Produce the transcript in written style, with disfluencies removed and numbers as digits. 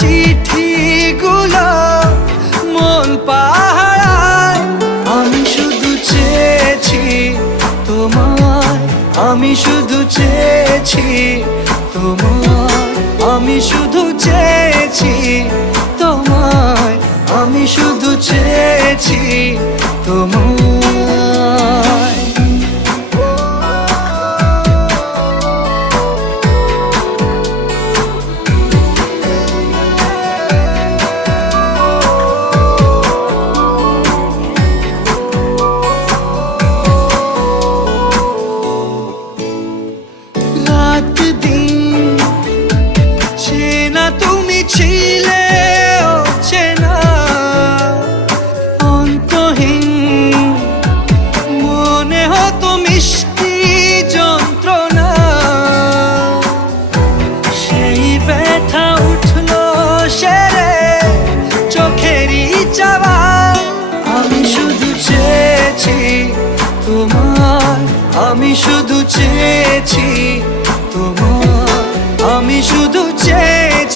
চিঠিগুলো মন পাহারায়। আমি শুধু চেয়েছি তোমায়, আমি শুধু চেয়েছি তোমায়, আমি শুধু চেয়েছি তোমায়, আমি শুধু চেয়েছি তোমায়। রাত দিন চেনা তুমি ছিলে চেনা অন্তহীন, মনে হতো মিষ্টি যন্ত্রণা। সেই ব্যথা উঠলো সেরে চোখেরই চাওয়া। আমি শুধু চেয়েছি তোমার, আমি শুধু চেয়েছি